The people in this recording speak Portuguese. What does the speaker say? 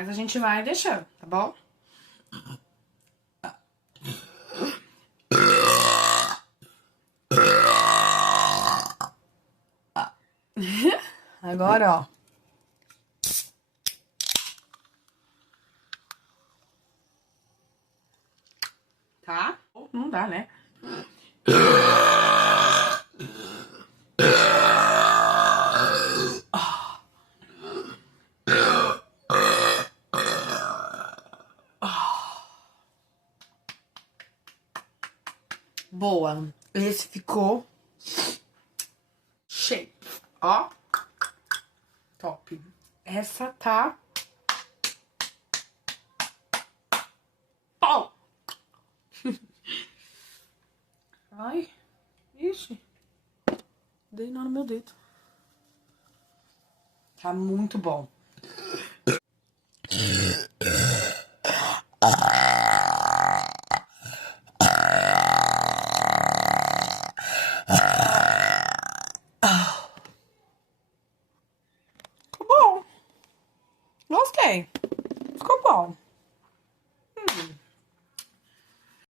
Mas a gente vai deixando, tá bom? Agora, ó. Tá? Não dá, né? Boa. Esse ficou shape. Ó. Top. Essa tá... Pau! Ai. Ixi. Dei nó no meu dedo. Tá muito bom. Ficou bom. Gostei. Ficou bom.